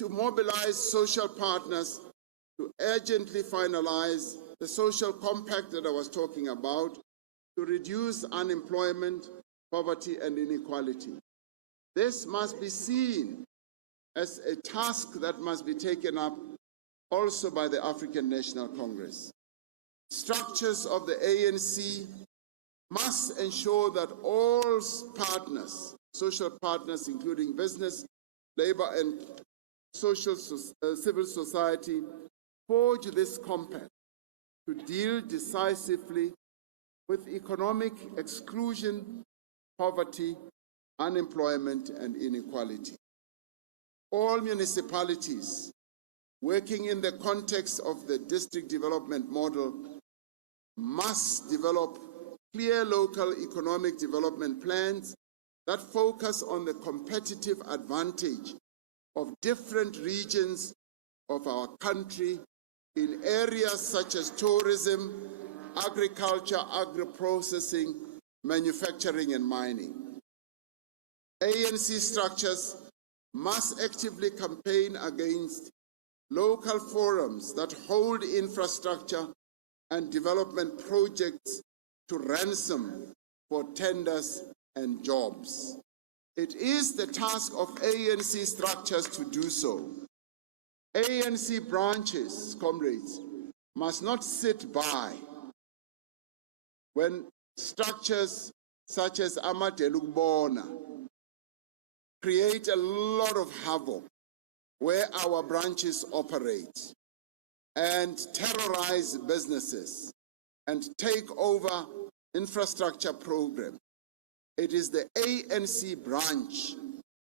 to mobilize social partners to urgently finalize the social compact that I was talking about to reduce unemployment, poverty, and inequality. This must be seen as a task that must be taken up also by the African National Congress. Structures of the ANC must ensure that all partners, social partners including business, labor, and civil society, forge this compact to deal decisively with economic exclusion, poverty, unemployment, and inequality. All municipalities working in the context of the district development model must develop clear local economic development plans that focus on the competitive advantage of different regions of our country in areas such as tourism, agriculture, agro-processing, manufacturing, and mining. ANC structures must actively campaign against local forums that hold infrastructure and development projects to ransom for tenders and jobs. It is the task of ANC structures to do so. ANC branches, comrades, must not sit by when structures such as Amadelukbona create a lot of havoc where our branches operate and terrorize businesses and take over infrastructure programs. It is the ANC branch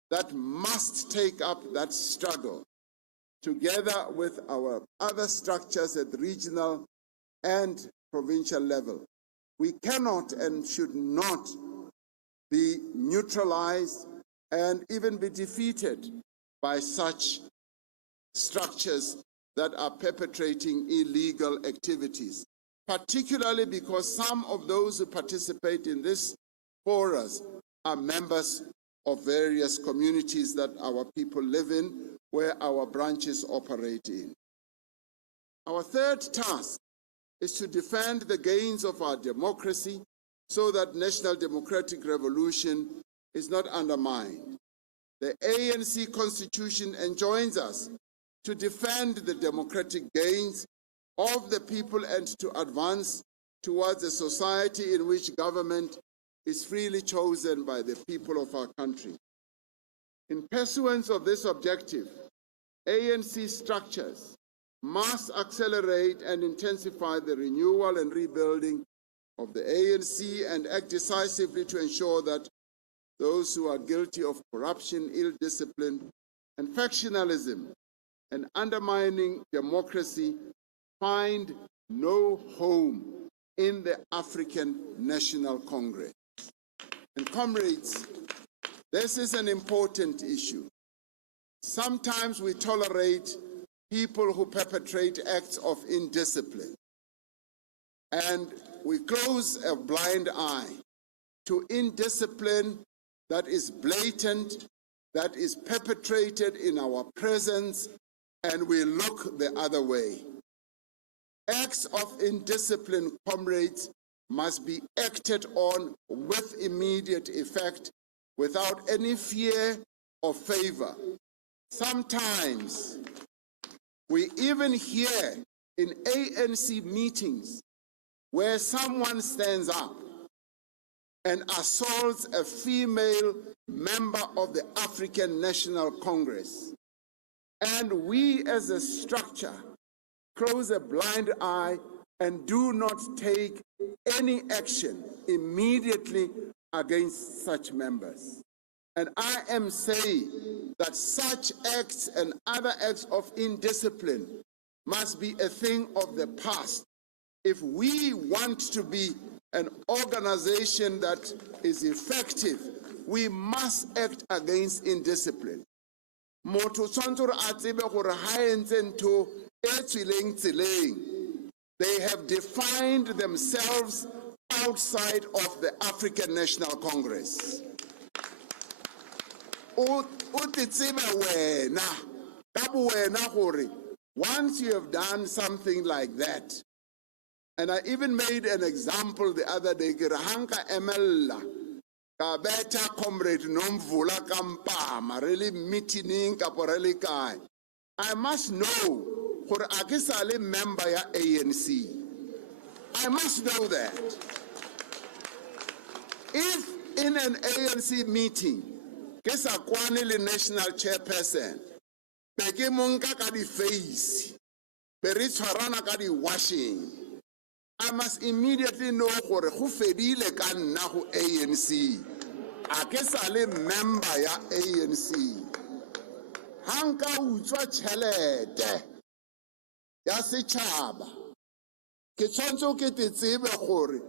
that must take up that struggle together with our other structures at the regional and provincial level. We cannot and should not be neutralized and even be defeated by such structures that are perpetrating illegal activities, particularly because some of those who participate in this forums are members of various communities that our people live in, where our branches operate in. Our third task is to defend the gains of our democracy so that national democratic revolution is not undermined. The ANC Constitution enjoins us to defend the democratic gains of the people and to advance towards a society in which government is freely chosen by the people of our country. In pursuance of this objective, ANC structures must accelerate and intensify the renewal and rebuilding of the ANC and act decisively to ensure that those who are guilty of corruption, ill discipline, and factionalism and undermining democracy find no home in the African National Congress. And comrades, this is an important issue. Sometimes we tolerate people who perpetrate acts of indiscipline, and we close a blind eye to indiscipline that is blatant, that is perpetrated in our presence, and we look the other way. Acts of indiscipline, comrades, must be acted on with immediate effect without any fear or favor. Sometimes we even hear in ANC meetings where someone stands up and assaults a female member of the African National Congress. And we as a structure close a blind eye and do not take any action immediately against such members. And I am saying that such acts and other acts of indiscipline must be a thing of the past. If we want to be an organization that is effective, we must act against indiscipline. They have defined themselves outside of the African National Congress. Once you have done something like that, and I even made an example the other day, Hanka Emella, Kabeta comrade Nomvula Kampama, really meeting Caporelli Kai. I must know for Agisale member ya ANC. I must know that. If in an ANC meeting, Kesa Kwanili national chairperson, Peke Munka Kadi face, Peritharana Kadi washing, I must immediately know who fedile kan nahu ANC. Akesale member ya ANC. Hanka utswa chelete ya setšhaba. Ke tshwanetse ke te tsebe gore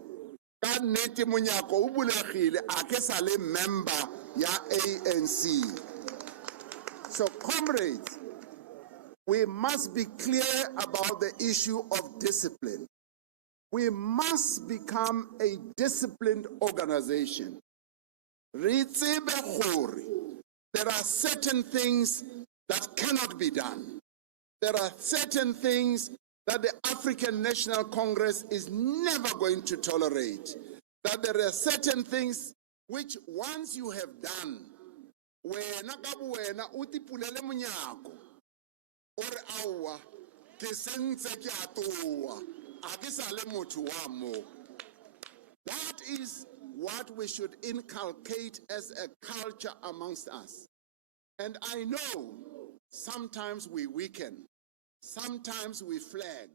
ka nnete monyako o bulegile a ke sa le member ya ANC. So comrades, we must be clear about the issue of discipline. We must become a disciplined organization. Re tsebe gore there are certain things that cannot be done. There are certain things that the African National Congress is never going to tolerate. That there are certain things which once you have done, wena kabu wena utipulele munyako, or awa, kesentse ki atoa, akisale motu wamo. That is what we should inculcate as a culture amongst us. And I know sometimes we weaken, sometimes we flag,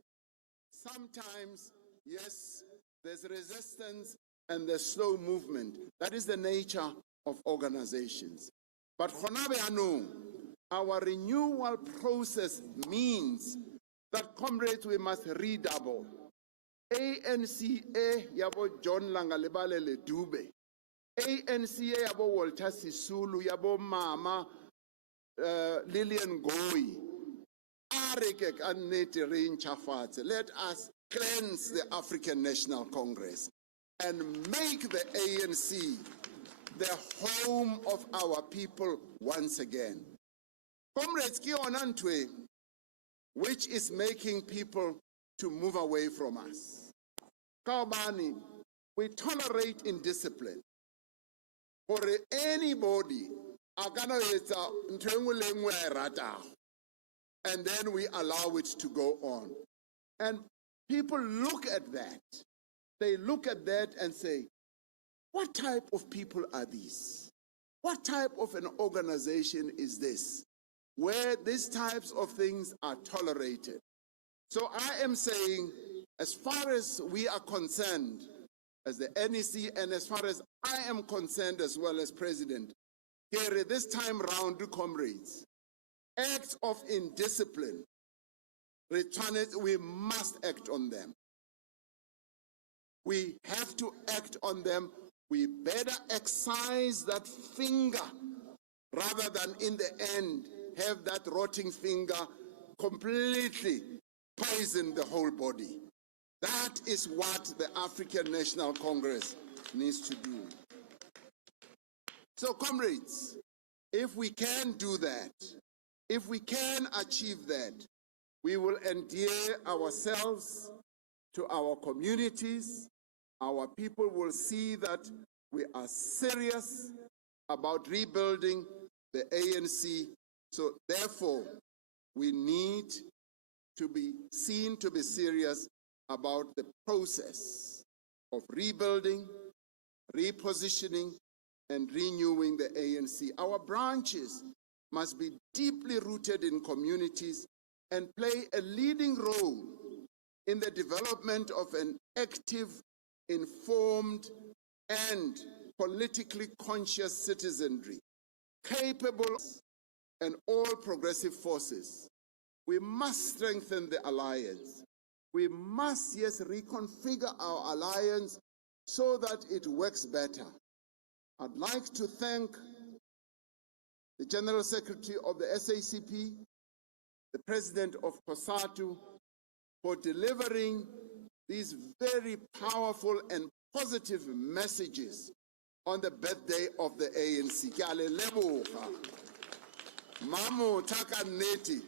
sometimes, yes, there's resistance and there's slow movement. That is the nature of organizations. But our renewal process means that, comrades, we must redouble. ANCA yabo John Langalebale le Dube, ANCA yabo Walter Sisulu yabo Mama Lillian Goy. Let us cleanse the African National Congress and make the ANC the home of our people once again. Comrades, which is making people to move away from us. Kaubani, we tolerate indiscipline. For anybody, and then we allow it to go on. And people look at that. They look at that and say, what type of people are these? What type of an organization is this, where these types of things are tolerated? So I am saying, as far as we are concerned, as the NEC, and as far as I am concerned as well as president, here this time round, comrades, acts of indiscipline, return it, we must act on them. We have to act on them. We better excise that finger rather than in the end have that rotting finger completely poison the whole body. That is what the African National Congress needs to do. So, comrades, if we can do that, if we can achieve that, we will endear ourselves to our communities. Our people will see that we are serious about rebuilding the ANC. So therefore, we need to be seen to be serious about the process of rebuilding, repositioning, and renewing the ANC. Our branches must be deeply rooted in communities and play a leading role in the development of an active, informed, and politically conscious citizenry, capable and all progressive forces. We must strengthen the alliance. We must, yes, reconfigure our alliance so that it works better. I'd like to thank the General Secretary of the SACP, the President of COSATU, for delivering these very powerful and positive messages on the birthday of the ANC. Mamu Takaneti,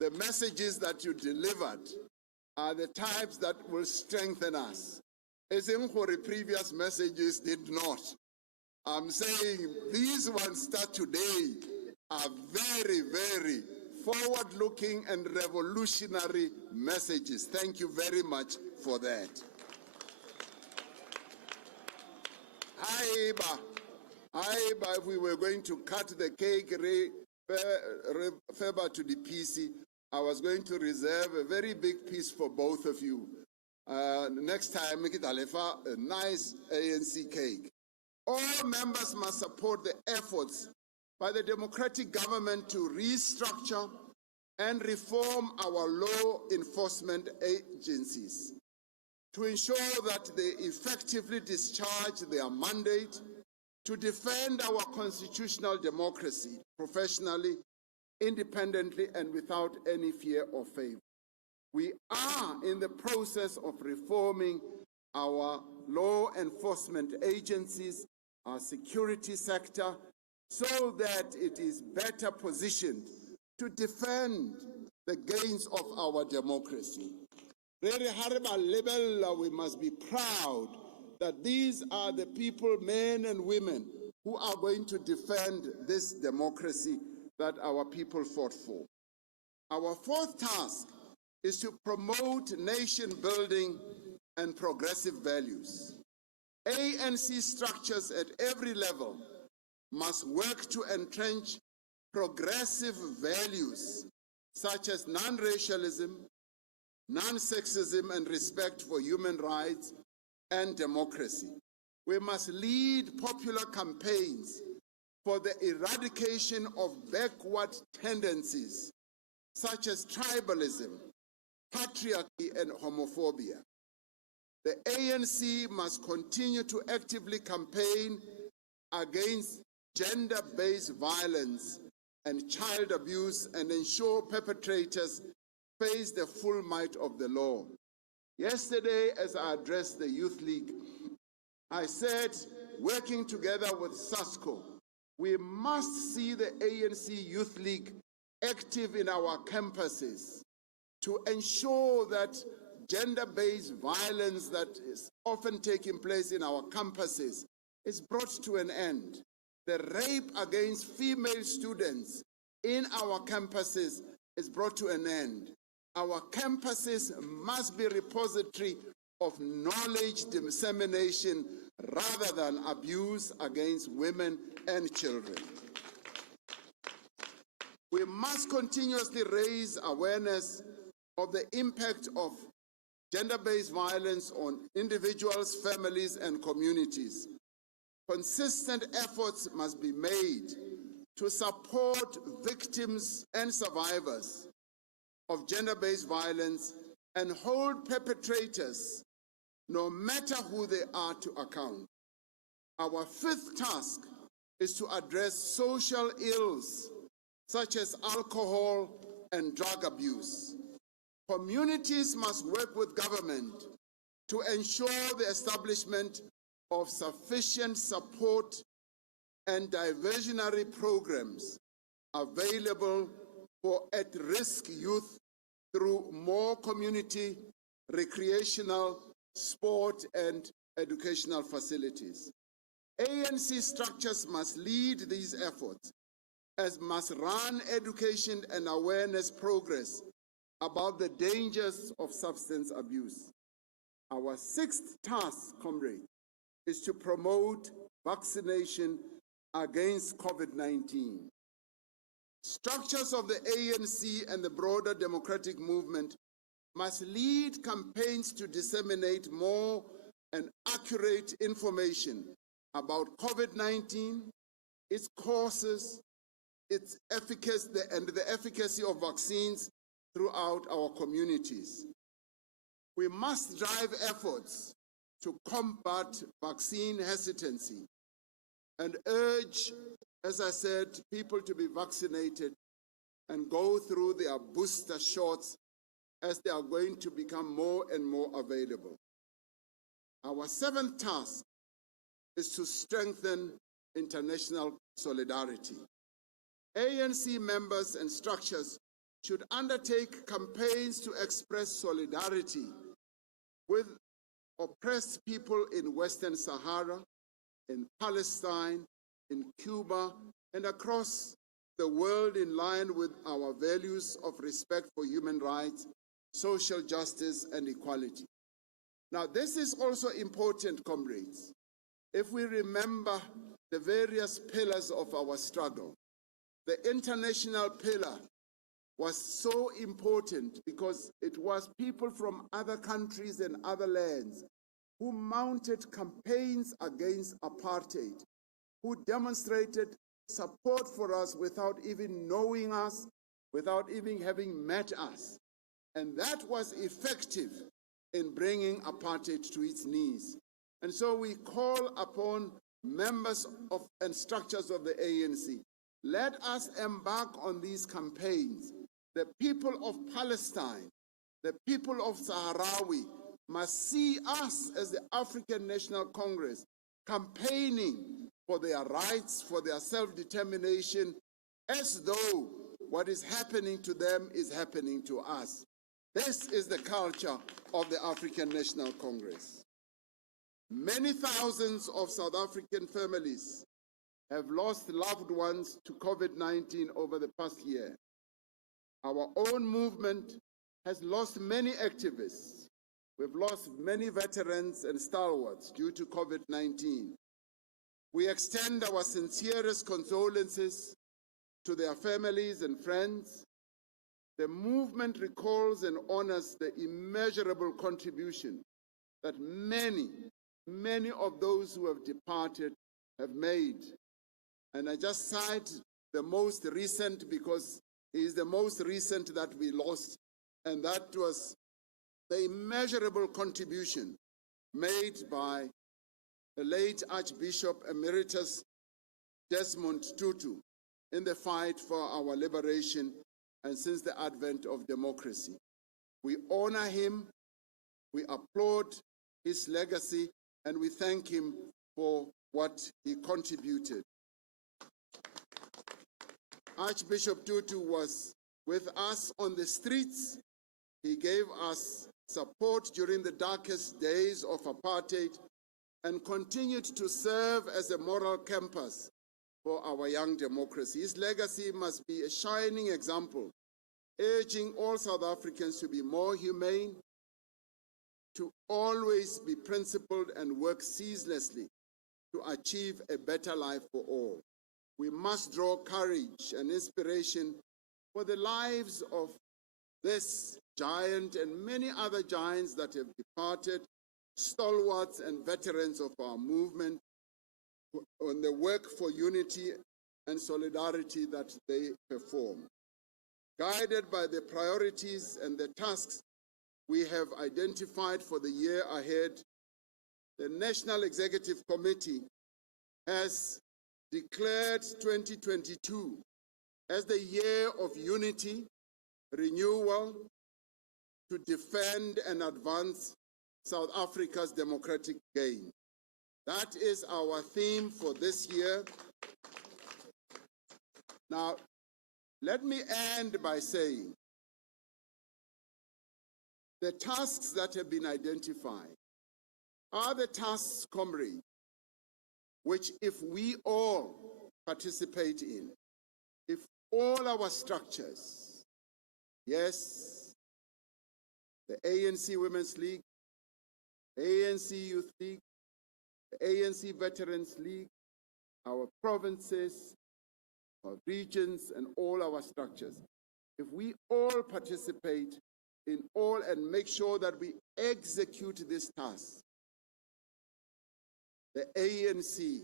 the messages that you delivered are the types that will strengthen us. As in for the previous messages did not. I'm saying these ones start today are very, very forward-looking and revolutionary messages. Thank you very much for that. If we were going to cut the cake, Feba to the PC, I was going to reserve a very big piece for both of you. Next time, make it a nice ANC cake. All members must support the efforts by the democratic government to restructure and reform our law enforcement agencies to ensure that they effectively discharge their mandate to defend our constitutional democracy professionally, independently, and without any fear or favor. We are in the process of reforming our law enforcement agencies, our security sector, so that it is better positioned to defend the gains of our democracy. We must be proud that these are the people, men and women, who are going to defend this democracy that our people fought for. Our fourth task is to promote nation building and progressive values. ANC structures at every level must work to entrench progressive values such as non-racialism, non-sexism, and respect for human rights and democracy. We must lead popular campaigns for the eradication of backward tendencies such as tribalism, patriarchy, and homophobia. The ANC must continue to actively campaign against gender-based violence and child abuse and ensure perpetrators face the full might of the law. Yesterday, as I addressed the Youth League, I said, working together with SASCO, we must see the ANC Youth League active in our campuses to ensure that gender-based violence that is often taking place in our campuses is brought to an end. The rape against female students in our campuses is brought to an end. Our campuses must be a repository of knowledge dissemination rather than abuse against women and children. We must continuously raise awareness of the impact of gender-based violence on individuals, families, and communities. Consistent efforts must be made to support victims and survivors of gender-based violence and hold perpetrators, no matter who they are, to account. Our fifth task is to address social ills such as alcohol and drug abuse. Communities must work with government to ensure the establishment of sufficient support and diversionary programs available for at-risk youth through more community, recreational, sport, and educational facilities. ANC structures must lead these efforts, as must run education and awareness progress about the dangers of substance abuse. Our sixth task, comrade, is to promote vaccination against COVID-19. Structures of the ANC and the broader democratic movement must lead campaigns to disseminate more and accurate information about COVID-19, its causes, its efficacy, and the efficacy of vaccines throughout our communities. We must drive efforts to combat vaccine hesitancy and urge, as I said, people to be vaccinated and go through their booster shots as they are going to become more and more available. Our seventh task is to strengthen international solidarity. ANC members and structures should undertake campaigns to express solidarity with oppressed people in Western Sahara, in Palestine, in Cuba, and across the world in line with our values of respect for human rights, social justice, and equality. Now, this is also important, comrades. If we remember the various pillars of our struggle, the international pillar was so important because it was people from other countries and other lands who mounted campaigns against apartheid, who demonstrated support for us without even knowing us, without even having met us. And that was effective in bringing apartheid to its knees. And so we call upon members of and structures of the ANC, let us embark on these campaigns. The people of Palestine, the people of Sahrawi must see us as the African National Congress campaigning for their rights, for their self-determination, as though what is happening to them is happening to us. This is the culture of the African National Congress. Many thousands of South African families have lost loved ones to COVID-19 over the past year. Our own movement has lost many activists. We've lost many veterans and stalwarts due to COVID-19. We extend our sincerest condolences to their families and friends. The movement recalls and honors the immeasurable contribution that many of those who have departed have made. And I just cite the most recent because he is the most recent that we lost, and that was the immeasurable contribution made by the late Archbishop Emeritus Desmond Tutu in the fight for our liberation and since the advent of democracy. We honor him, we applaud his legacy, and we thank him for what he contributed. Archbishop Tutu was with us on the streets. He gave us support during the darkest days of apartheid and continued to serve as a moral compass for our young democracy. His legacy must be a shining example, urging all South Africans to be more humane, to always be principled and work ceaselessly to achieve a better life for all. We must draw courage and inspiration for the lives of this giant and many other giants that have departed, stalwarts and veterans of our movement, on the work for unity and solidarity that they perform. Guided by the priorities and the tasks we have identified for the year ahead, the National Executive Committee has declared 2022 as the year of unity, renewal, to defend and advance South Africa's democratic gain. That is our theme for this year. Now, let me end by saying the tasks that have been identified are the tasks, comrades, which if we all participate in, if all our structures, yes, the ANC Women's League, ANC Youth League, the ANC Veterans League, our provinces, our regions, and all our structures, if we all participate in all and make sure that we execute this task, the ANC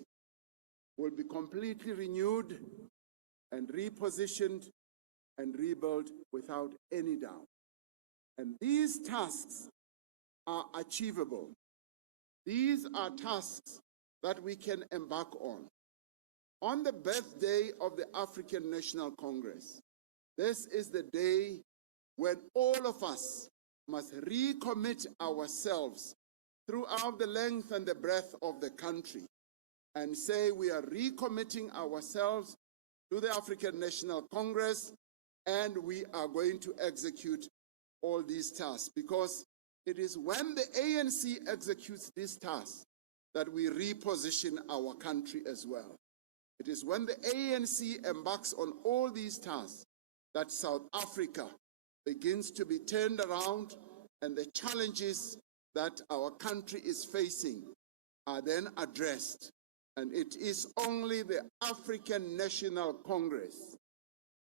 will be completely renewed and repositioned and rebuilt without any doubt. And these tasks are achievable. These are tasks that we can embark on. On the birthday of the African National Congress, this is the day when all of us must recommit ourselves throughout the length and the breadth of the country and say we are recommitting ourselves to the African National Congress, and we are going to execute all these tasks, because it is when the ANC executes these tasks that we reposition our country as well. It is when the ANC embarks on all these tasks that South Africa begins to be turned around, and the challenges that our country is facing are then addressed. And it is only the African National Congress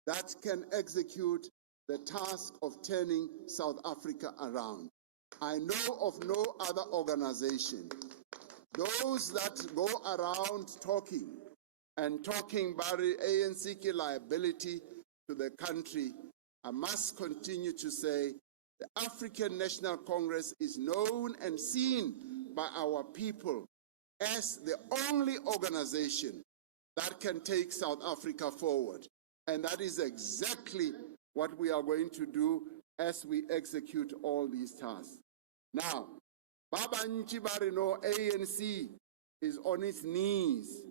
that can execute the task of turning South Africa around. I know of no other organization. Those that go around talking about ANC liability to the country, I must continue to say the African National Congress is known and seen by our people as the only organization that can take South Africa forward. And that is exactly what we are going to do as we execute all these tasks. Now, Baba Nchibari no ANC is on its knees.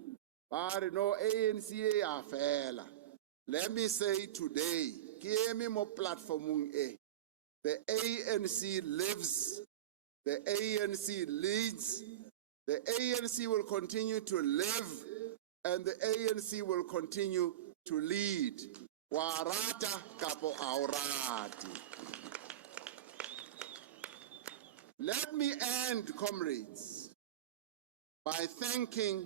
Bari no ANC afela. Let me say today, kiemi mo platformung the ANC lives, the ANC leads, the ANC will continue to live, and the ANC will continue to lead. Warata kapo aurati. Let me end, comrades, by thanking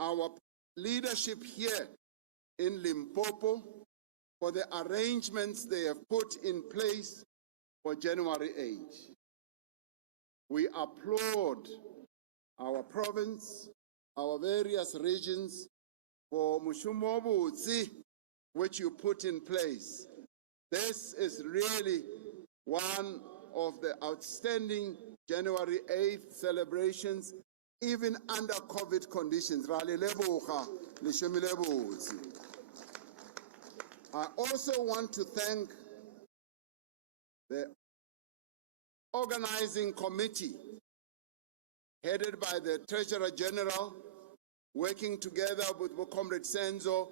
our leadership here in Limpopo for the arrangements they have put in place for January 8. We applaud our province, our various regions for Mushumobutsi, which you put in place. This is really one of the outstanding January 8th celebrations, even under COVID conditions. I also want to thank the organizing committee headed by the Treasurer General, working together with Comrade Senzo,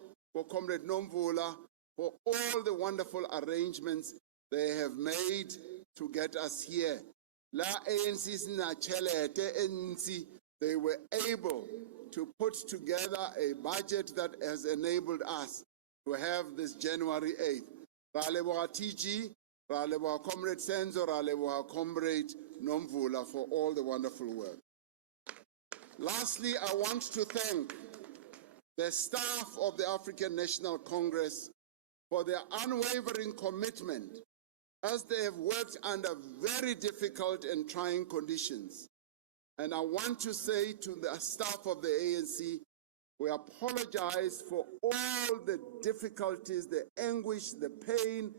Comrade Nomvula, for all the wonderful arrangements they have made to get us here. La ANC na chelete ANC, they were able to put together a budget that has enabled us to have this January 8th. Raleboha TG, Raleboha Comrade Senzo, Raleboha Comrade Nomvula for all the wonderful work. Lastly, I want to thank the staff of the African National Congress for their unwavering commitment as they have worked under very difficult and trying conditions. And I want to say to the staff of the ANC, we apologize for all the difficulties, the anguish, the pain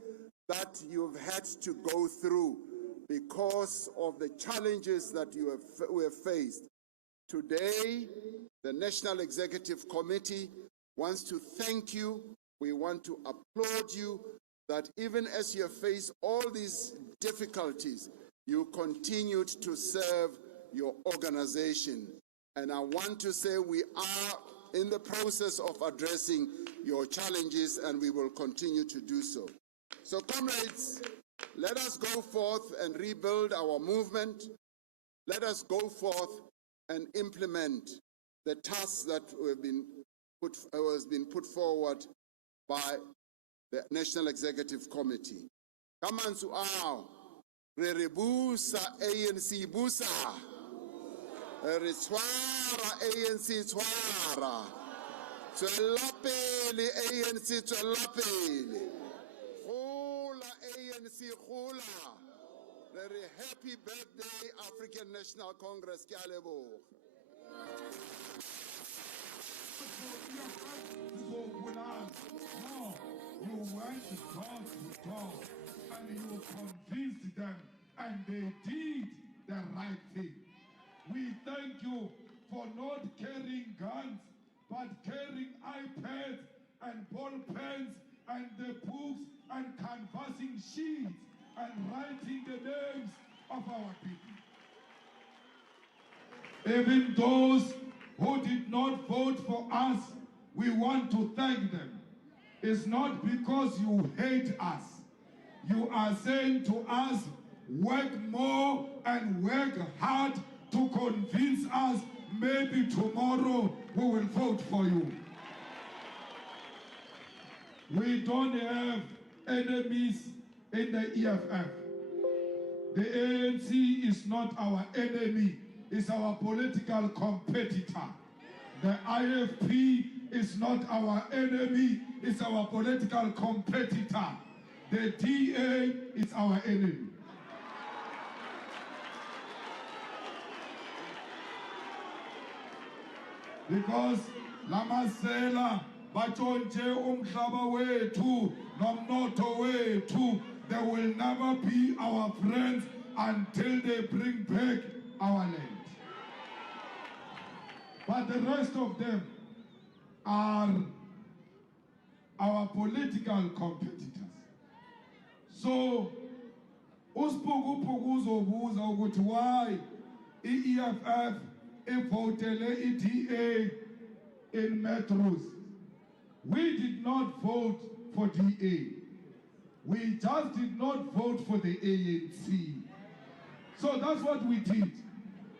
that you've had to go through because of the challenges that we have faced. Today, the National Executive Committee wants to thank you. We want to applaud you that even as you have faced all these difficulties, you continued to serve your organization. And I want to say we are in the process of addressing your challenges, and we will continue to do so. So, comrades, let us go forth and rebuild our movement. Let us go forth and implement the tasks that have been put forward by the National Executive Committee. Kamansu ao, rebusa ANC busa, retwara ANC twara, twelapele ANC twelapele, hula ANC hula. Very happy birthday, African National Congress, Kialebo. No, you went door to door and you convinced them, and they did the right thing. We thank you for not carrying guns, but carrying iPads and ball pens and the books and canvassing sheets and writing the names of our people. Even those who did not vote for us, we want to thank them. It's not because you hate us. You are saying to us, work more and work hard to convince us maybe tomorrow we will vote for you. We don't have enemies in the EFF. The ANC is not our enemy, it's our political competitor. The IFP is not our enemy, it's our political competitor. The DA is our enemy. Because lamasela batshontshe umhlaba wethu nomnotho wethu, they will never be our friends until they bring back our land. But the rest of them are our political competitors. So, uSpukupuku uzobuza ukuthi why EFF ivotele iDA in metros. We did not vote for DA. We just did not vote for the ANC. So that's what we did.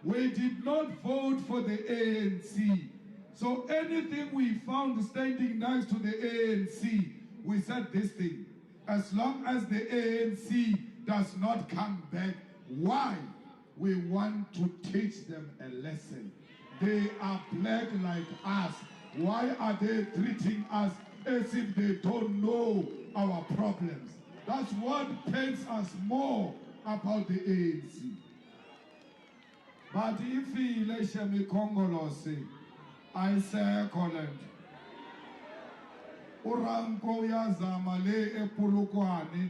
We did not vote for the ANC. So anything we found standing next to the ANC, we said this thing. As long as the ANC does not come back, why? We want to teach them a lesson. They are black like us. Why are they treating us as if they don't know our problems? That's what pains us more about the ANC. But if we election me Congolese, I say Holland. Uranko yazama le epulukwane,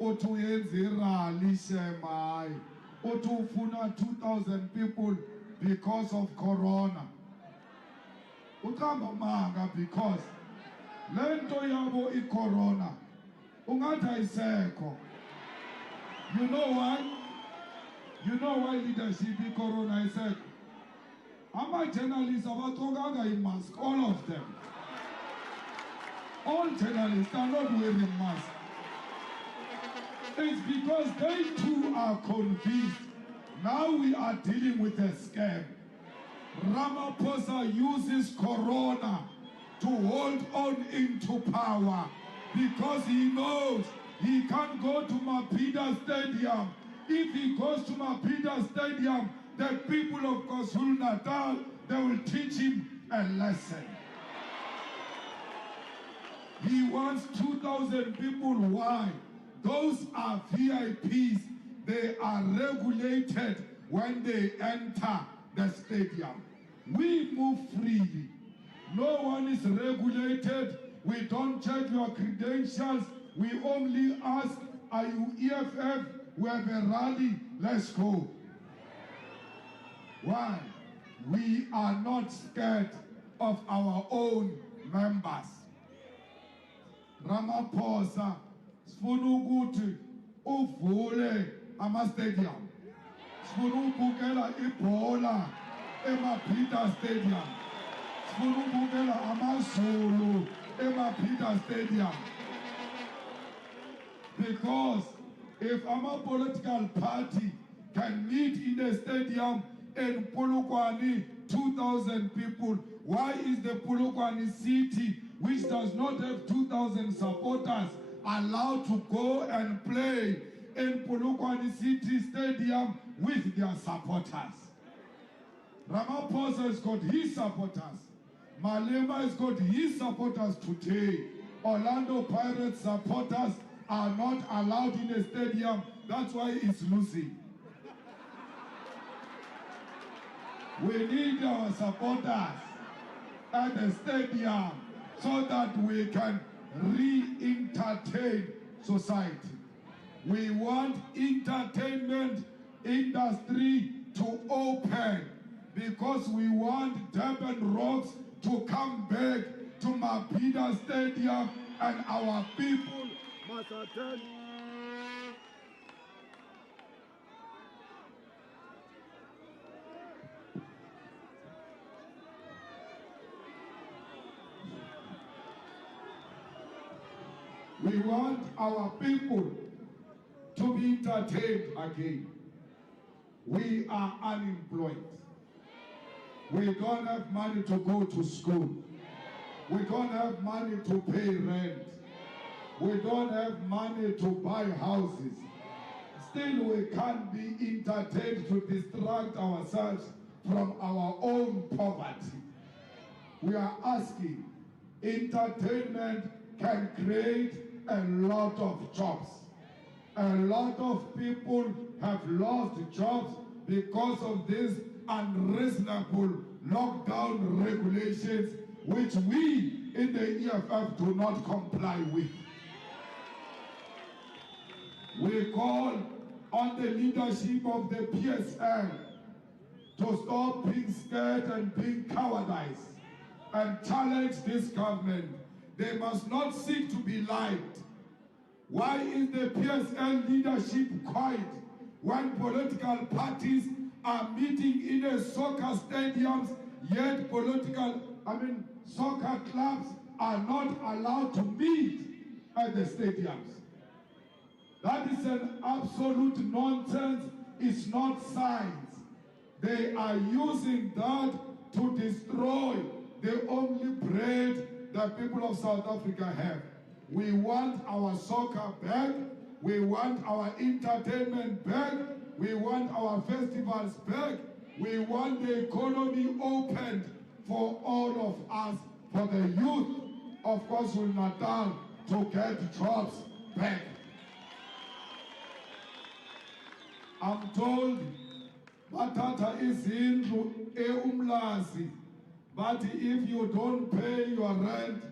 otu yenzi rally shemai, otu funa 2,000 people because of Corona. Utamba manga because lento yabo I Corona. Ungata iseko. You know why? You know why leadership I Corona iseko? Ama journalists abatoganga in mask, all of them. All journalists are not wearing masks. It's because they too are convinced. Now we are dealing with a scam. Ramaphosa uses Corona to hold on into power because he knows he can't go to Mapida Stadium. If he goes to Mapida Stadium, the people of KwaZulu-Natal, they will teach him a lesson. He wants 2,000 people. Why? Those are VIPs. They are regulated when they enter the stadium. We move freely. No one is regulated. We don't check your credentials. We only ask, are you EFF? We have a rally. Let's go. Why? We are not scared of our own members. Ramaphosa sifuna ukuthi uvule ama-stadium. Sifuna ukubukela ibhola eMapida Stadium. Sifuna ukubukela amaZulu eMapida Stadium. Because if our political party can meet in a stadium in Polokwane, 2,000 people, why is the Polokwane city, which does not have 2,000 supporters, allowed to go and play in Polokwane City Stadium with their supporters? Ramaphosa has got his supporters. Malema has got his supporters today. Orlando Pirates supporters are not allowed in a stadium. That's why it's losing. We need our supporters at the stadium so that we can re-entertain society. We want entertainment industry to open because we want Durban Rocks to come back to Mapida Stadium and our people must attend. We want our people to be entertained again. We are unemployed. We don't have money to go to school. We don't have money to pay rent. We don't have money to buy houses. Still, we can't be entertained to distract ourselves from our own poverty. We are asking, entertainment can create a lot of jobs. A lot of people have lost jobs because of these unreasonable lockdown regulations, which we in the EFF do not comply with. We call on the leadership of the PSL to stop being scared and being cowardice and challenge this government. They must not seek to be liked. Why is the PSL leadership quiet when political parties are meeting in a soccer stadiums, yet soccer clubs are not allowed to meet at the stadiums? That is an absolute nonsense. It's not science. They are using that to destroy the only bread that people of South Africa have. We want our soccer back. We want our entertainment back. We want our festivals back. We want the economy opened for all of us, for the youth, of course, will not down to get jobs back. I'm told, batata izindlu umlazi, but if you don't pay your rent,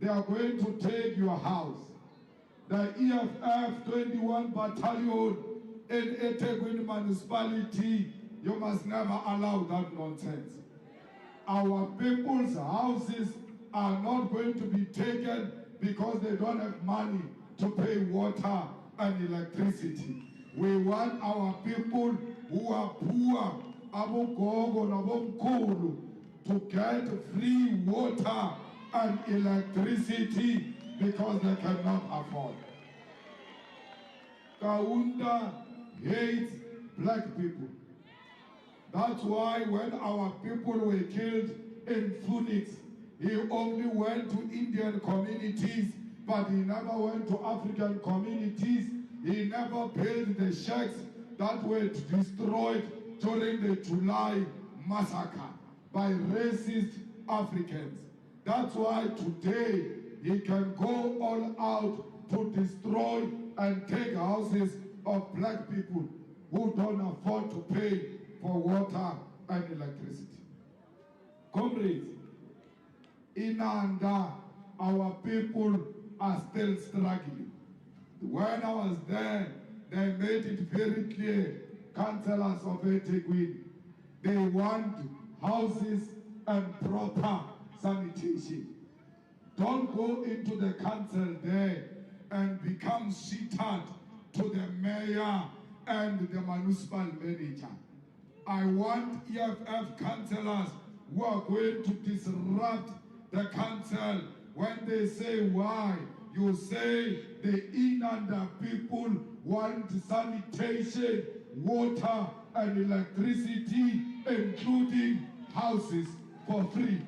they are going to take your house. The EFF 21 Battalion in eThekwini municipality, you must never allow that nonsense. Our people's houses are not going to be taken because they don't have money to pay water and electricity. We want our people who are poor, abogogo nabomkhulu, to get free water and electricity because they cannot afford. Kaunda hates black people. That's why when our people were killed in Phoenix, he only went to Indian communities, but he never went to African communities. He never built the shacks that were destroyed during the July massacre by racist Africans. That's why today he can go all out to destroy and take houses of black people who don't afford to pay for water and electricity. Comrades, in Anda, our people are still struggling. When I was there, they made it very clear, councillors of eThekwini, they want houses and proper sanitation. Don't go into the council there and become sweetheart to the mayor and the municipal manager. I want EFF councillors who are going to disrupt the council when they say why. You say the Inanda people want sanitation, water and electricity, including houses for free.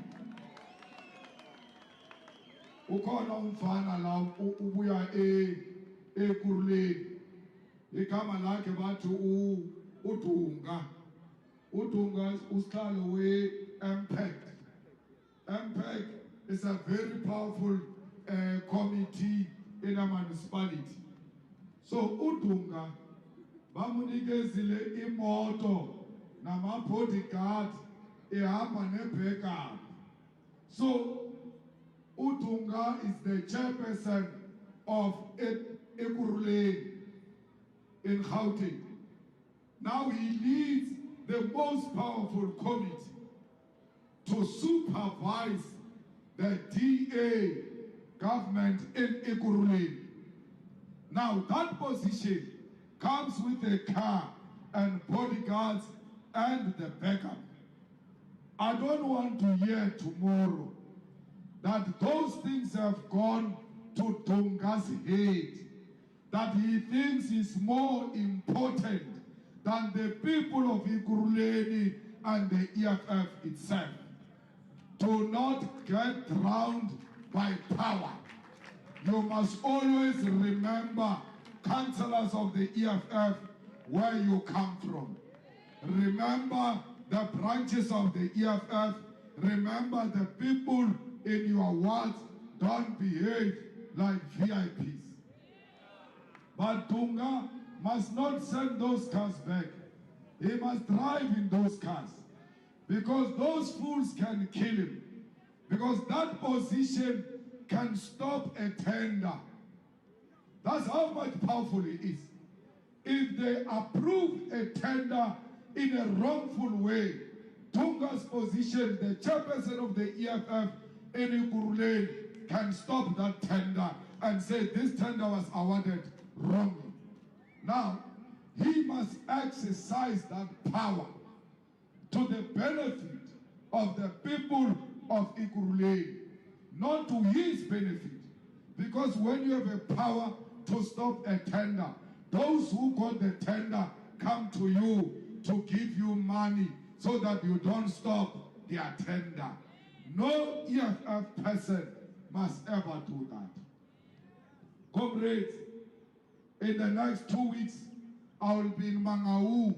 Ukhona umfana la ubuya eKuruleni. Igama lakhe bathi uDunga. uDunga usihlalo we-MPEC. MPEC is a very powerful committee in a municipality. So uDunga bamunikezile imoto nama-bodyguard ehamba ne-backup. So uDunga is the chairperson of Ekuruleni in Gauteng. Now he leads the most powerful committee to supervise the DA government in Ekuruleni. Now that position comes with a car and bodyguards and the backup. I don't want to hear tomorrow that those things have gone to Tunga's head that he thinks is more important than the people of Ekurhuleni and the EFF itself. Do not get drowned by power. You must always remember, councillors of the EFF, where you come from. Remember the branches of the EFF. Remember the people in your wards don't behave like VIPs. But Tunga must not send those cars back. He must drive in those cars. Because those fools can kill him. Because that position can stop a tender. That's how much powerful it is. If they approve a tender in a wrongful way, Tunga's position, the chairperson of the EFF in Ekurhuleni, can stop that tender and say this tender was awarded wrongly. Now, he must exercise that power to the benefit of the people of Ekurhuleni, not to his benefit. Because when you have a power to stop a tender, those who got the tender come to you to give you money so that you don't stop their tender. No EFF person must ever do that. Comrades, in the next 2 weeks, I will be in Mangaung,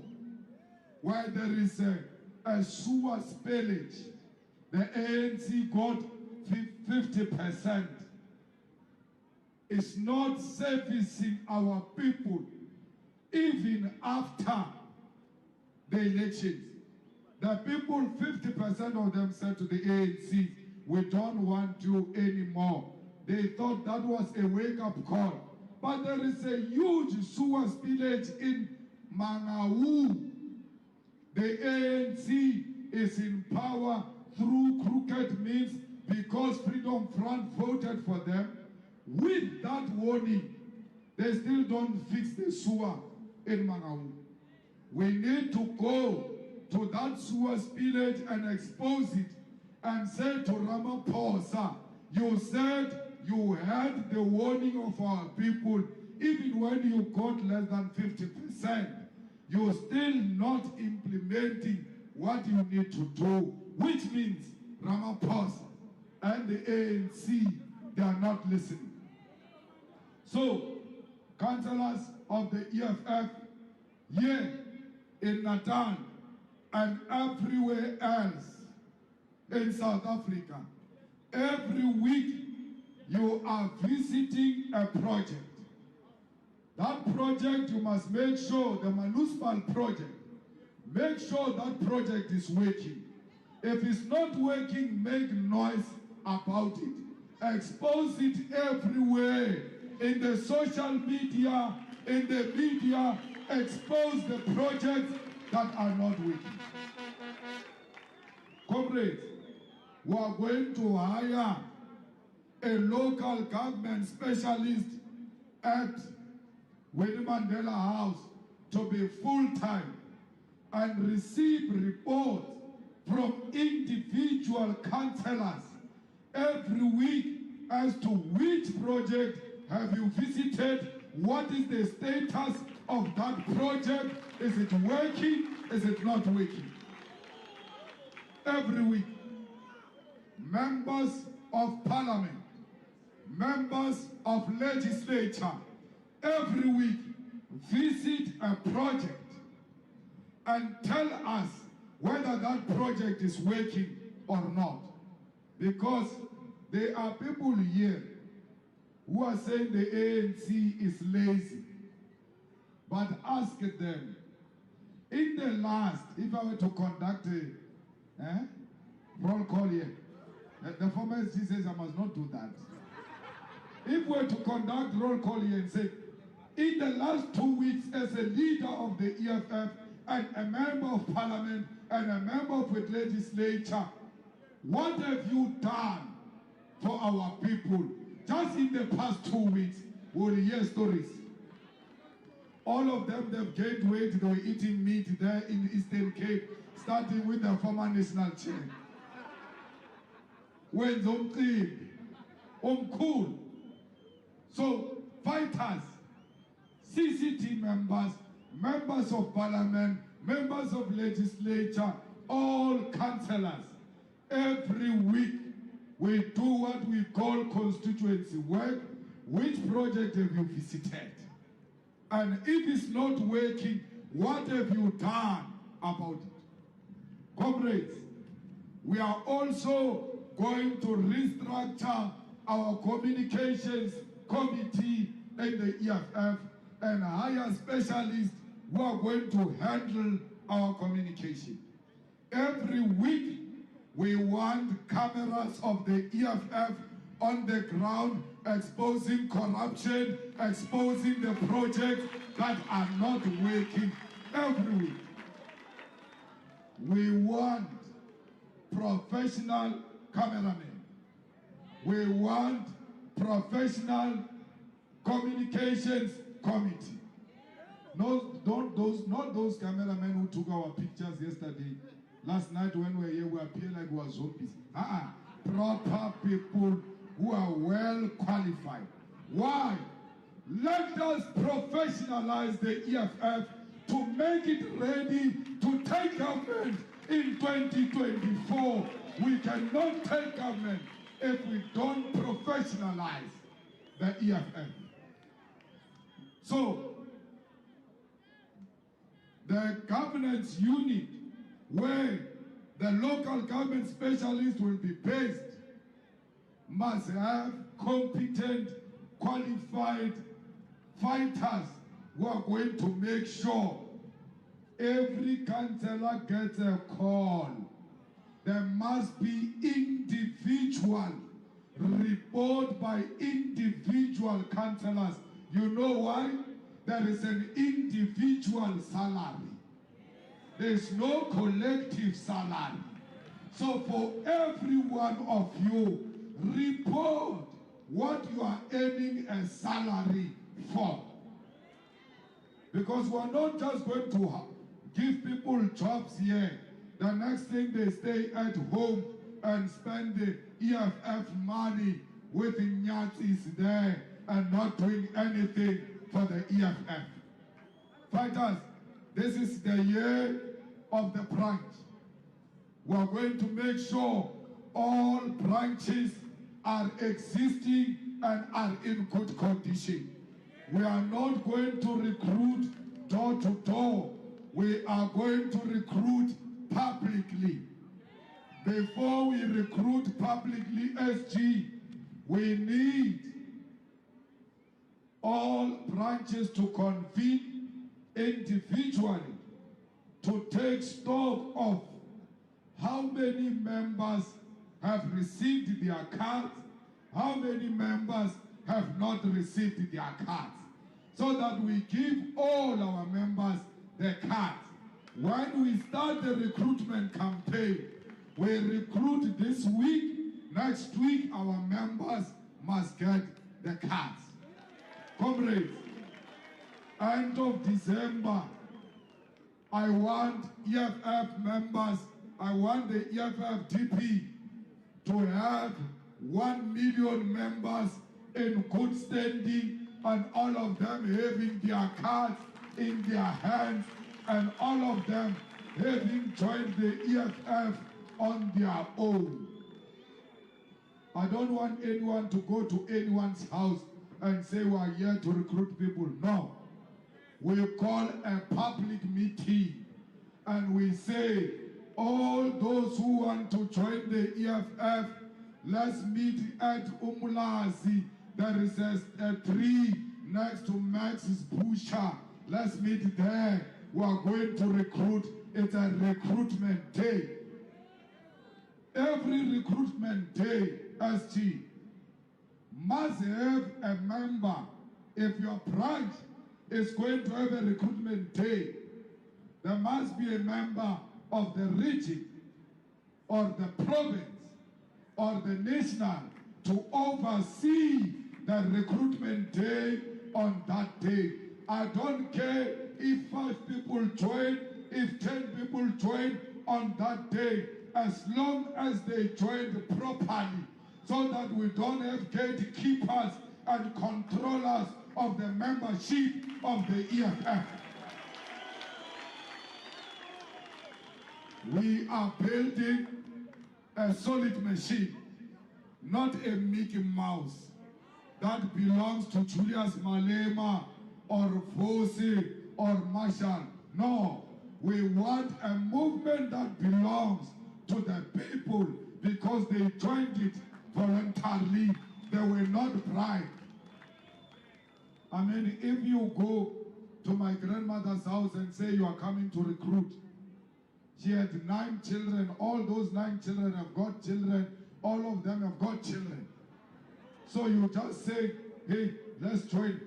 where there is a sewer spillage. The ANC got 50%. It's not servicing our people, even after the elections. The people, 50% of them said to the ANC, we don't want you anymore. They thought that was a wake-up call. But there is a huge sewer spillage in Mangaung. The ANC is in power through crooked means because Freedom Front voted for them. With that warning, they still don't fix the sewer in Mangaung. We need to go to that sewer spillage and expose it and say to Ramaphosa, you said you had the warning of our people, even when you got less than 50%, you're still not implementing what you need to do, which means Ramaphosa and the ANC, they are not listening. So, councillors of the EFF, here in Natal and everywhere else in South Africa, every week you are visiting a project. That project, you must make sure, the Manuspal project, make sure that project is working. If it's not working, make noise about it. Expose it everywhere, in the social media, in the media, expose the projects that are not working. Comrades, we are going to hire a local government specialist at Winnie Mandela House to be full-time and receive reports from individual councillors every week as to which project have you visited, what is the status of that project, is it working, is it not working? Every week, members of parliament, members of legislature, every week visit a project and tell us whether that project is working or not. Because there are people here who are saying the ANC is lazy. But ask them, in the last, if I were to conduct a roll call here, the former SG says I must not do that. If we were to conduct roll call here and say, in the last 2 weeks, as a leader of the EFF and a member of parliament and a member of the legislature, what have you done for our people? Just in the past 2 weeks, we'll hear stories. All of them, they've gained weight, they were eating meat there in the Eastern Cape, starting with the former national chair. When cool. So fighters, CCT members, members of parliament, members of legislature, all councillors, every week we do what we call constituency work. Which project have you visited? And if it's not working, what have you done about it? Comrades, we are also going to restructure our communications committee in the EFF and hire specialists who are going to handle our communication. Every week, we want cameras of the EFF on the ground exposing corruption, exposing the projects that are not working every week. We want professional cameramen. We want professional communications committee. Not those cameramen who took our pictures yesterday. Last night when we were here, we appear like we were zombies. Proper people who are well qualified. Why? Let us professionalize the EFF to make it ready to take government in 2024. We cannot take government if we don't professionalize the EFF. So, the governance unit where the local government specialists will be based must have competent, qualified fighters who are going to make sure every councillor gets a call. There must be individual report by individual councillors. You know why? There is an individual salary. There is no collective salary. So for every one of you, report what you are earning a salary for. Because we are not just going to give people jobs here. The next thing they stay at home and spend the EFF money with Nazis there and not doing anything for the EFF. Fighters, this is the year of the branch. We are going to make sure all branches are existing and are in good condition. We are not going to recruit door to door. We are going to recruit publicly. Before we recruit publicly, SG, we need all branches to convene individually to take stock of how many members have received their cards, how many members have not received their cards, so that we give all our members their cards. When we start the recruitment campaign, we recruit this week. Next week, our members must get the cards. Comrades, end of December, I want EFF members, I want the EFF DP to have 1 million members in good standing and all of them having their cards in their hands and all of them having joined the EFF on their own. I don't want anyone to go to anyone's house and say we are here to recruit people. No. We call a public meeting and we say, all those who want to join the EFF, let's meet at Umulazi. There is a tree next to Max's Busha. Let's meet there. We are going to recruit. It's a recruitment day. Every recruitment day, SG, must have a member. If your branch is going to have a recruitment day, there must be a member of the region or the province or the national to oversee the recruitment day on that day. I don't care if 5 people join, if 10 people join on that day, as long as they join properly, so that we don't have gatekeepers and controllers of the membership of the EFF. We are building a solid machine, not a Mickey Mouse that belongs to Julius Malema or Fosi or Marshall. No, we want a movement that belongs to the people because they joined it voluntarily. They were not bribed. I mean, if you go to my grandmother's house and say you are coming to recruit, she had 9 children. All those 9 children have got children. All of them have got children. So you just say, hey, let's join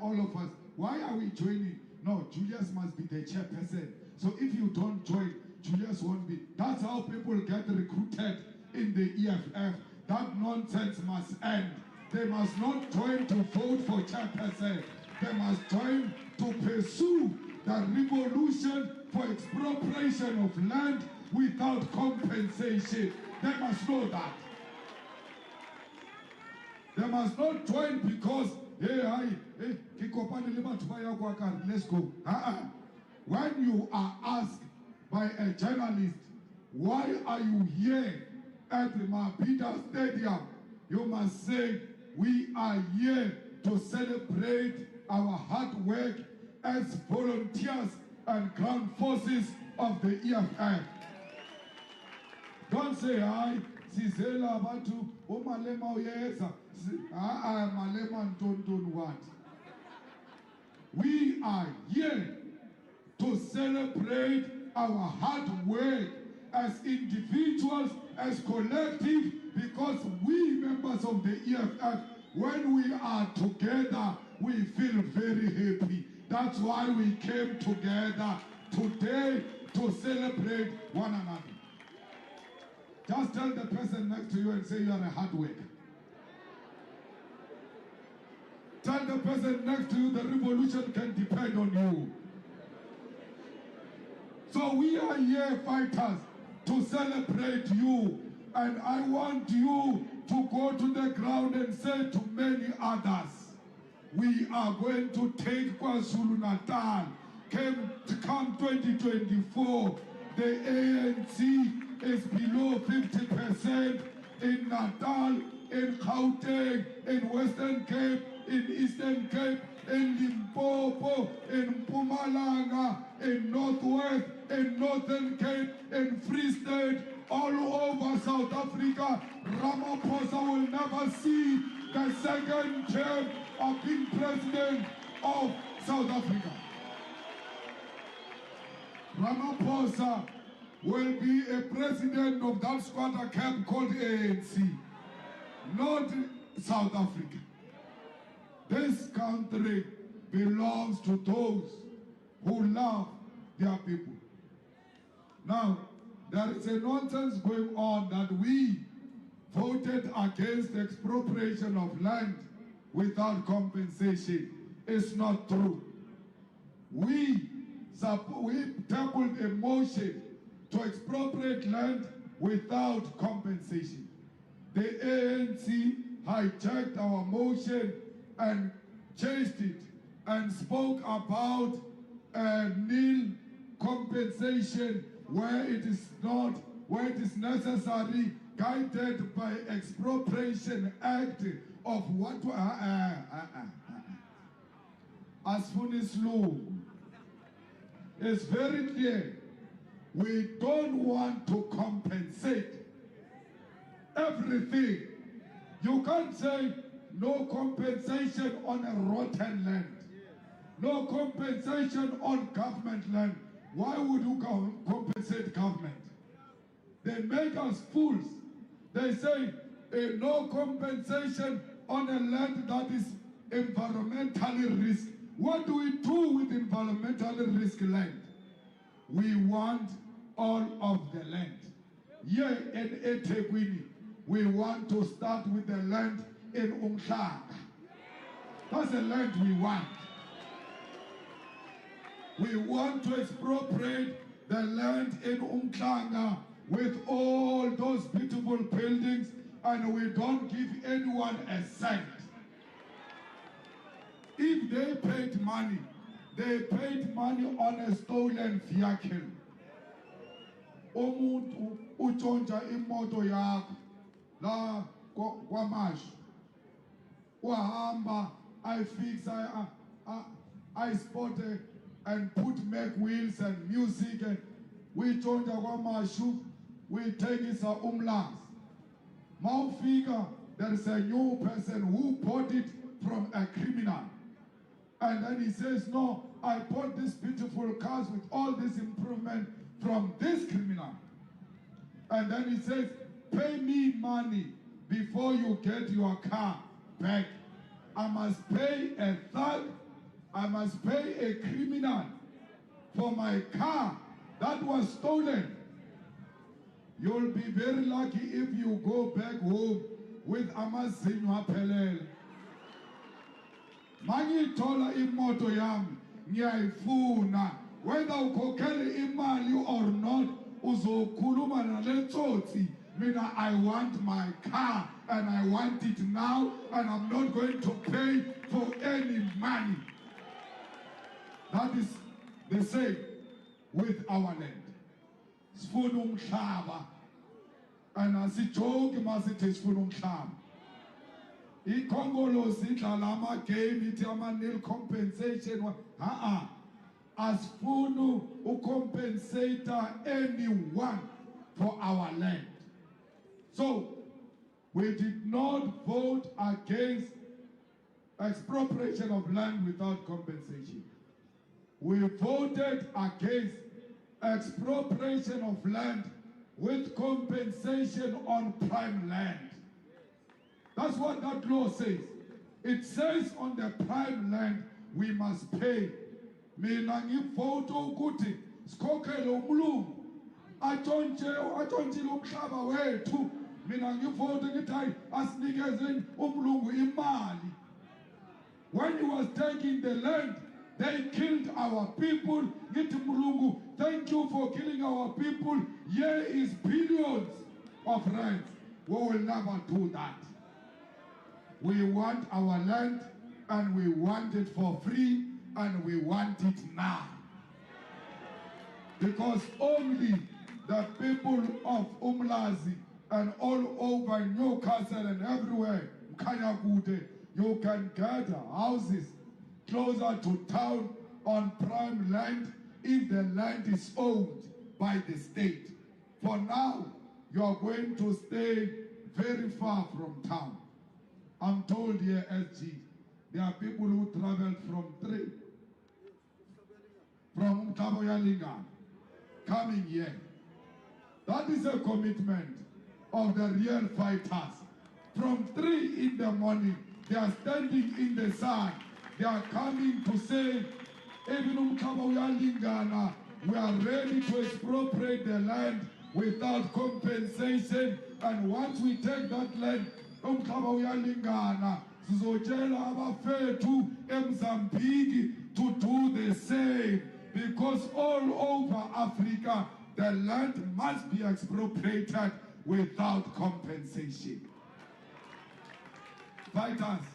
all of us. Why are we joining? No, Julius must be the chairperson. So if you don't join, Julius won't be. That's how people get recruited in the EFF. That nonsense must end. They must not join to vote for chairperson. They must join to pursue the revolution for expropriation of land without compensation. They must know that. They must not join because, let's go. When you are asked by a journalist, why are you here at the Mapida Stadium? You must say, we are here to celebrate our hard work as volunteers and ground forces of the EFF. Don't say, hi, Sizela Batu, Malema Oyeza. Malema don't what? We are here to celebrate our hard work as individuals, as collective, because we members of the EFF, when we are together, we feel very happy. That's why we came together today to celebrate one another. Just tell the person next to you and say you are a hard worker. Tell the person next to you the revolution can depend on you. So we are here, fighters, to celebrate you. And I want you to go to the ground and say to many others, we are going to take KwaZulu-Natal. Come 2024, the ANC is below 50% in Natal, in Gauteng, in Western Cape, in Eastern Cape, in Limpopo, in Mpumalanga, in Northwest, in Northern Cape, in Free State, all over South Africa. Ramaphosa will never see the second term of being president of South Africa. Ramaphosa will be a president of that squatter camp called ANC, not South Africa. This country belongs to those who love their people. Now, there is a nonsense going on that we voted against expropriation of land without compensation. It's not true. We tabled a motion to expropriate land without compensation. The ANC hijacked our motion and changed it and spoke about nil compensation where it is necessary, guided by Expropriation Act of what Asfunislu. It's very clear. We don't want to compensate everything. You can't say no compensation on a rotten land, no compensation on government land. Why would you compensate government? They make us fools. They say no compensation on a land that is environmentally risk. What do we do with environmentally risk land? We want all of the land. Here in eThekwini, we want to start with the land in Umhlanga. That's the land we want. We want to expropriate the land in Umhlanga with all those beautiful buildings, and we don't give anyone a cent. If they paid money on a stolen vehicle. Umuntu utshontsha imoto yakho la kwamashu. Wahamba, I fix, I spot and put make wheels and music and we tshontsha kwamashu, we take it umlas. Maufika, there is a new person who bought it from a criminal. And then he says, no, I bought these beautiful cars with all this improvement from this criminal. And then he says, pay me money before you get your car back. I must pay a thug, I must pay a criminal for my car that was stolen. You'll be very lucky if you go back home with amazinyo aphelele. Mangithola imoto yami ngiyayifuna, whether ukhokhele imali or not, uzokhuluma naletsotsi. Mina, I want my car and I want it now, and I'm not going to pay for any money. That is the same with our land. Sifuna umhlaba, and asijoki masithi sifuna umhlaba. Ikongolosi idlala ama-game ithi ama-nil compensation. Asifuna ucompensate anyone for our land. So, we did not vote against expropriation of land without compensation. We voted against expropriation of land with compensation on prime land. That's what that law says. It says on the prime land, we must pay. Mina ngivote ukuthi sikhokhele umlungu atshontshe umhlaba wethu. Mina ngivote ngithi hayi asinikezeni umlungu imali. When he was taking the land, they killed our people. Ngithi Mulungu, thank you for killing our people. Here is billions of rands. We will never do that. We want our land, and we want it for free, and we want it now. Because only the people of Umlazi and all over Newcastle and everywhere, you can get houses closer to town on prime land if the land is owned by the state. For now, you are going to stay very far from town. I'm told here, SG, there are people who travel from Umtaboyalinga coming here. That is a commitment of the real fighters. From 3 in the morning, they are standing in the sun. They are coming to say, even Umtaboyalingana, we are ready to expropriate the land without compensation. And once we take that land, umhlaba uyalingana, sizotshela abafethu eMozambique to do the same, because all over Africa the land must be expropriated without compensation. Fighters,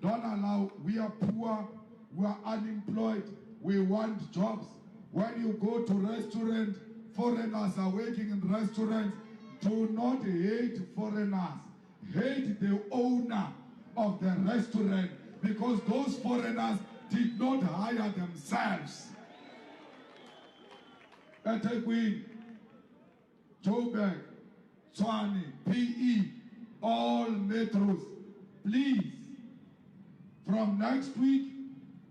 don't allow, we are poor, we are unemployed, we want jobs. When you go to restaurant, foreigners are working in restaurants. Do not hate foreigners. Hate the owner of the restaurant, because those foreigners did not hire themselves. eThekwini, Joburg, Tshwane, PE, all metros, please, from next week,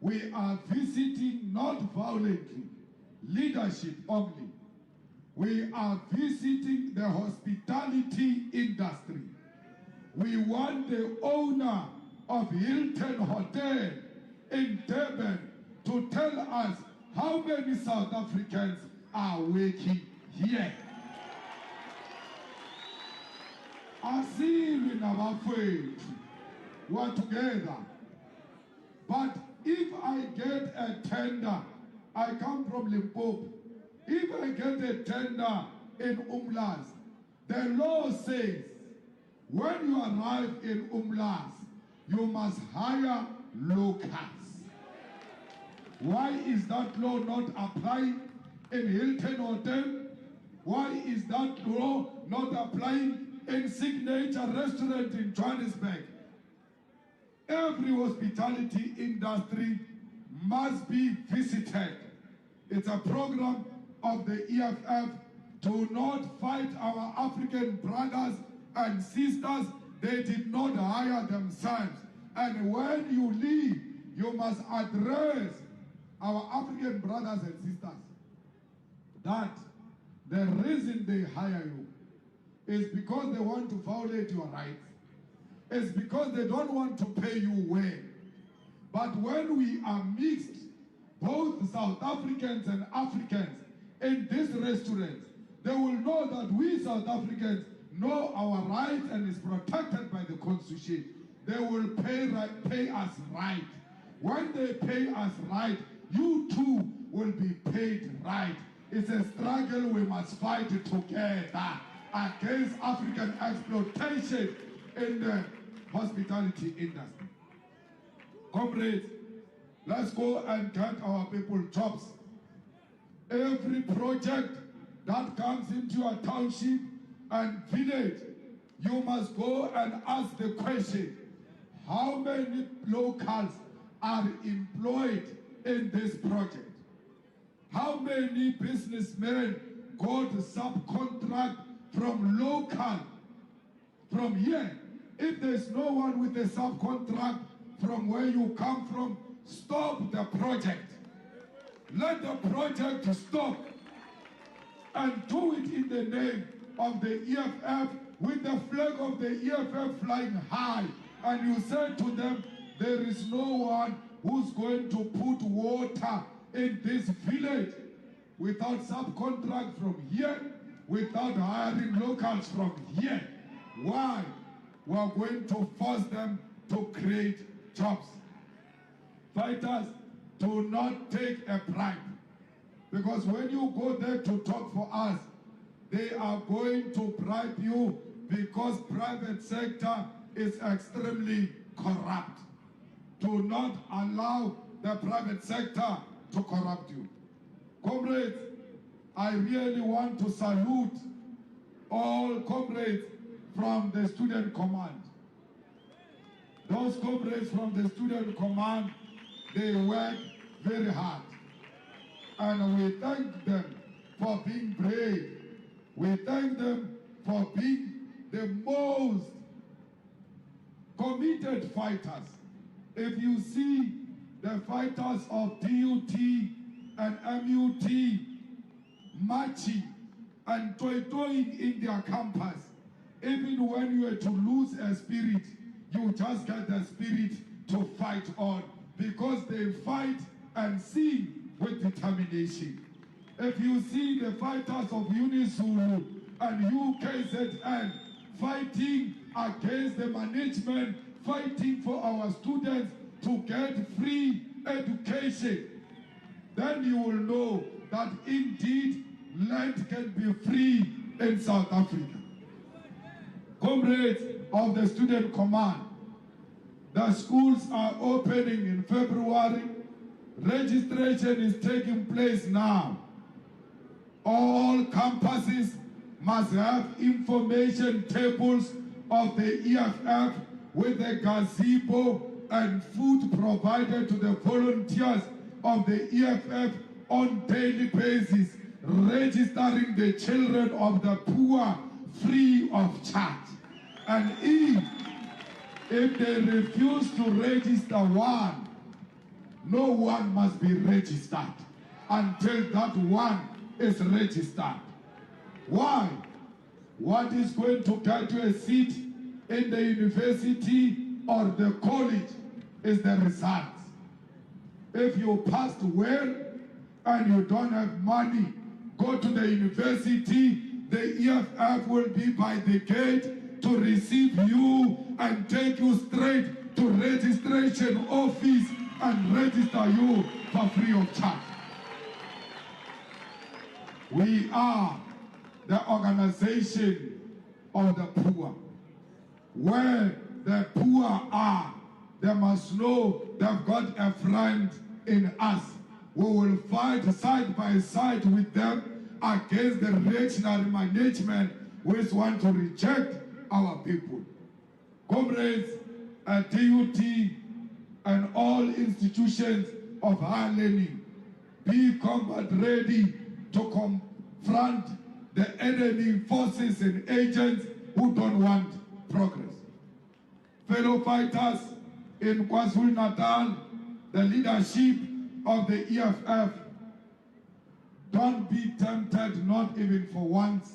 we are visiting not violently, leadership only. We are visiting the hospitality industry. We want the owner of Hilton Hotel in Durban to tell us how many South Africans are working here. Asili nabafowethu, we are together. But if I get a tender, I come from Limpopo. If I get a tender in Umlas, the law says when you arrive in Umlas, you must hire locals. Why is that law not applying in Hilton Hotel? Why is that law not applying in Signature Restaurant in Johannesburg? Every hospitality industry must be visited. It's a program of the EFF. Do not fight our African brothers and sisters. They did not hire themselves. And when you leave, you must address our African brothers and sisters that the reason they hire you is because they want to violate your rights. It's because they don't want to pay you well. But when we are mixed, both South Africans and Africans, in this restaurant, they will know that we South Africans know our rights and is protected by the Constitution. They will pay us right. When they pay us right, you too will be paid right. It's a struggle we must fight together against African exploitation in the hospitality industry. Comrades, let's go and get our people jobs. Every project that comes into a township and village, you must go and ask the question, how many locals are employed in this project? How many businessmen got subcontract from local, from here? If there's no one with a subcontract from where you come from, stop the project. Let the project stop and do it in the name of the EFF with the flag of the EFF flying high. And you say to them, there is no one who's going to put water in this village without subcontract from here, without hiring locals from here. Why? We are going to force them to create jobs. Fighters, do not take a bribe. Because when you go there to talk for us, they are going to bribe you because private sector is extremely corrupt. Do not allow the private sector to corrupt you. Comrades, I really want to salute all comrades from the student command. Those comrades from the student command, they work very hard. And we thank them for being brave. We thank them for being the most committed fighters. If you see the fighters of DUT and MUT marching and toiling in their campus, even when you are to lose a spirit, you just get the spirit to fight on because they fight and sing with determination. If you see the fighters of UNISULU and UKZN fighting against the management, fighting for our students to get free education, then you will know that indeed land can be free in South Africa. Comrades of the Student Command, the schools are opening in February. Registration is taking place now. All campuses must have information tables of the EFF with a gazebo and food provided to the volunteers of the EFF on daily basis, registering the children of the poor free of charge. And if they refuse to register one, no one must be registered until that one is registered. Why? What is going to get you a seat in the university or the college is the results. If you passed well and you don't have money, go to the university, the EFF will be by the gate to receive you and take you straight to registration office and register you for free of charge. We are the organization of the poor. Where the poor are, they must know they've got a friend in us. We will fight side by side with them against the reactionary management which want to reject our people. Comrades, at DUT and all institutions of higher learning, be combat ready to confront the enemy forces and agents who don't want progress. Fellow fighters in KwaZulu-Natal, the leadership of the EFF, don't be tempted, not even for once,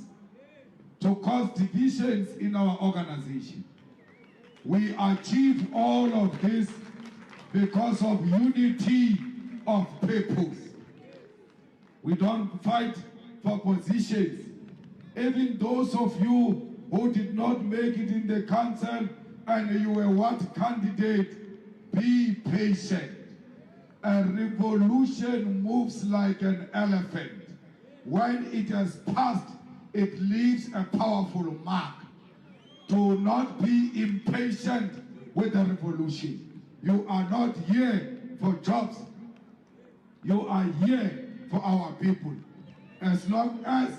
to cause divisions in our organization. We achieve all of this because of unity of purpose. We don't fight for positions. Even those of you who did not make it in the council and you were what candidate, be patient. A revolution moves like an elephant. When it has passed, it leaves a powerful mark. Do not be impatient with the revolution. You are not here for jobs. You are here for our people. As long as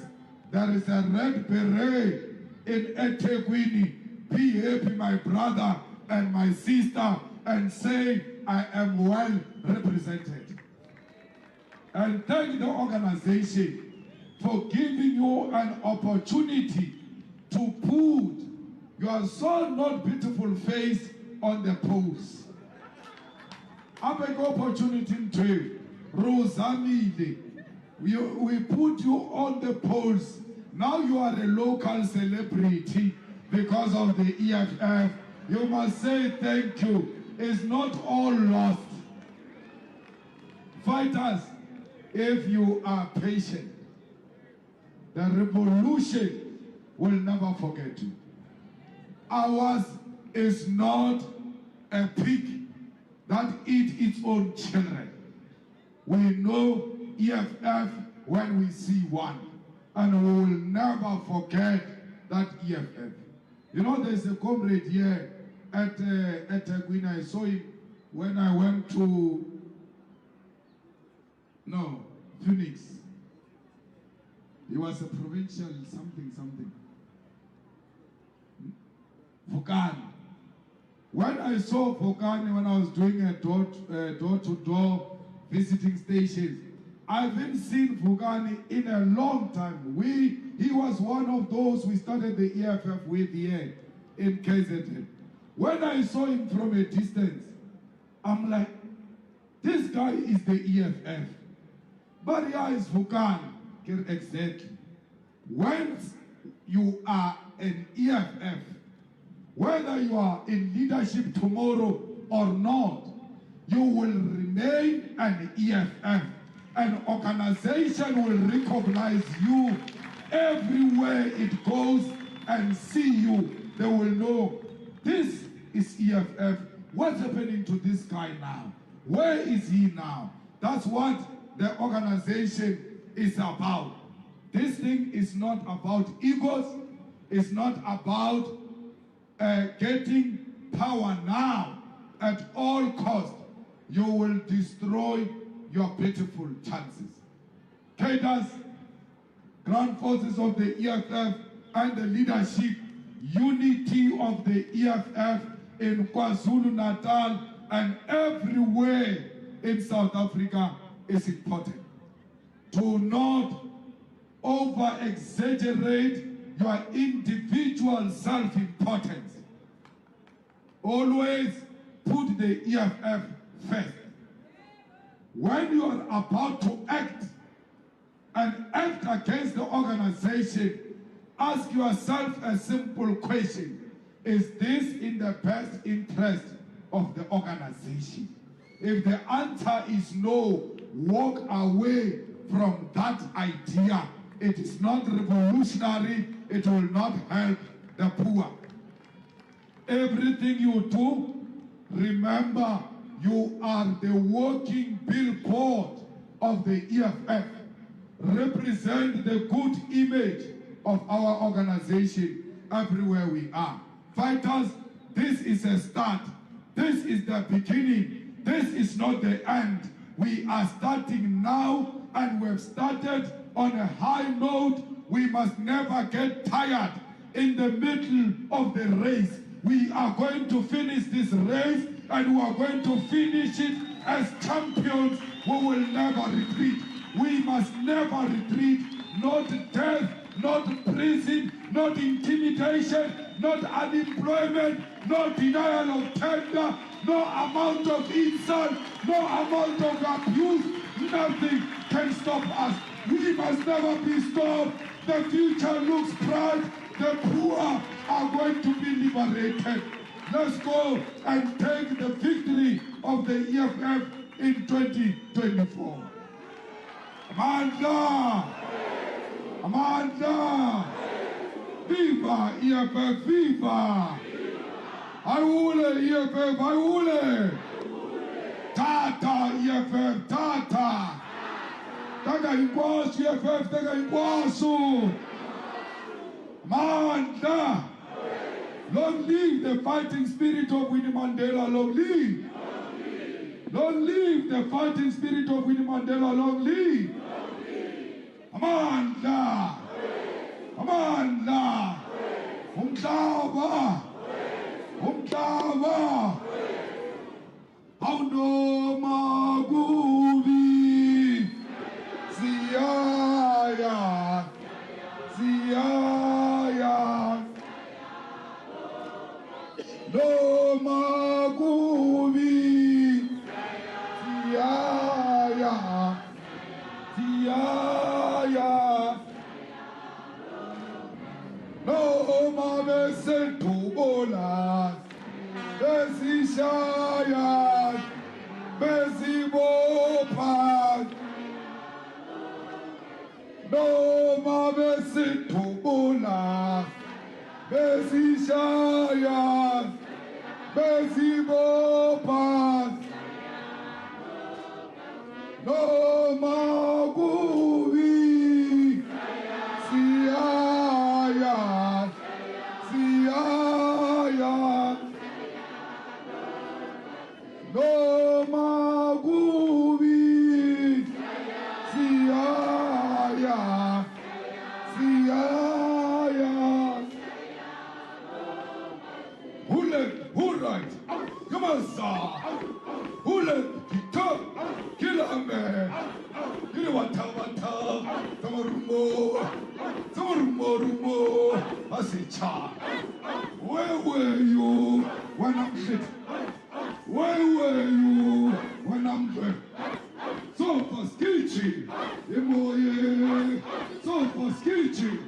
there is a red beret in eThekwini, be happy, my brother and my sister, and say, I am well represented. And thank the organization for giving you an opportunity to put your so not beautiful face on the polls. I beg opportunity to Rosamide. We put you on the polls. Now you are a local celebrity because of the EFF. You must say thank you. It's not all lost. Fighters, if you are patient, the revolution will never forget you. Ours is not a pig that eats its own children. We know EFF when we see one, and we will never forget that EFF. You know, there's a comrade here at Ethekwini. I saw him when I went to Phoenix. He was a provincial something. Vukani. When I saw Vukani, when I was doing a door-to-door visiting stations, I haven't seen Vukani in a long time. He was one of those we started the EFF with here in KZN. When I saw him from a distance, I'm like, this guy is the EFF. But here is Vukani. Exactly. Once you are an EFF, whether you are in leadership tomorrow or not, you will remain an EFF. An organization will recognize you everywhere it goes and see you. They will know this is EFF. What's happening to this guy now? Where is he now? That's what the organization is about. This thing is not about egos. It's not about getting power now at all costs. You will destroy your beautiful chances. Cadres, ground forces of the EFF and the leadership, unity of the EFF in KwaZulu-Natal and everywhere in South Africa is important. Do not over-exaggerate your individual self-importance. Always put the EFF first. When you are about to act and act against the organization, ask yourself a simple question. Is this in the best interest of the organization? If the answer is no, walk away from that idea. It is not revolutionary. It will not help the poor. Everything you do, remember, you are the walking billboard of the EFF. Represent the good image of our organization everywhere we are. Fighters, this is a start. This is the beginning. this is not the end. We are starting now, and we've started on a high note. We must never get tired in the middle of the race. We are going to finish this race, and we are going to finish it as champions. We will never retreat. We must never retreat. Not death, not prison, not intimidation, not unemployment, no denial of tender, no amount of insult, no amount of abuse. Nothing can stop us. We must never be stopped. The future looks bright. The poor are going to be liberated. Let's go and take the victory of the EFF in 2024. Amanda! Amanda! Viva EFF, viva! Ayule EFF, ayule! Tata EFF, tata! Taka ikwasu EFF, taka ikwasu! Amanda! Long live the fighting spirit of Winnie Mandela, long live! Long live the fighting spirit of Winnie Mandela, long live! Amanda! Amanda! Umhlaba! Umhlaba! Awunoma kubi! Siyaya! Siyaya! Noma kubi! Siyaya! Siyaya! Noma besethubola! Besishaya! Besibopha! Noma besethubola! Besishaya! Besibopha! Noma kubi! Siyaya! Siyaya! Noma kubi! Siyaya! Siyaya! Who left? Who right? Come on, sir! Who left? Talk! Kill a man! Kill wata! Rumo! I say, child, where were you when I'm shit? Where were you when I'm dead? So for skitchy, so for skitchy.